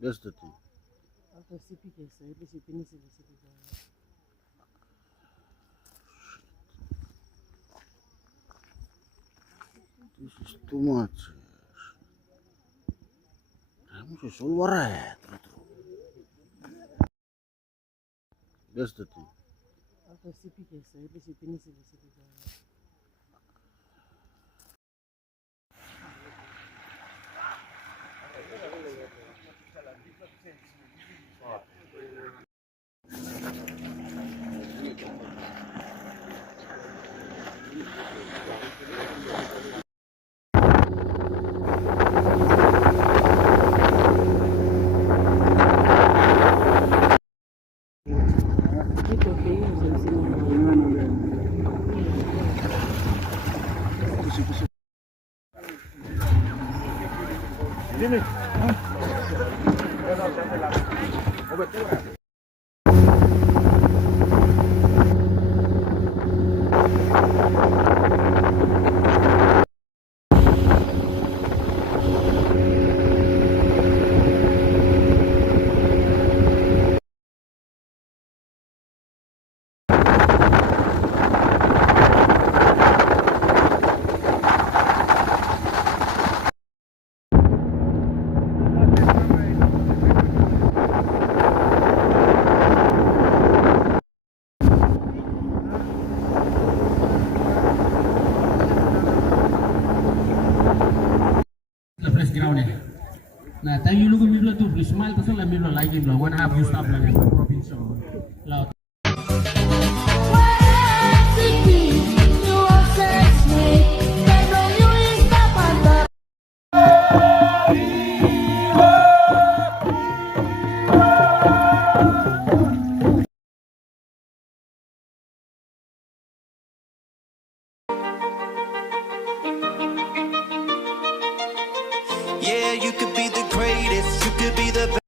That's the thing. After Sepik is at least you finish it. This is too much. Kamu susul waret. That's the thing. After Sepik is at least you finish it. Fresh ground eh. Nah, tayo yung lugo mibla tu, smile tu sala mibla lagi mibla. One half you stop lagi province laut. Yeah, you could be the greatest, you could be the best.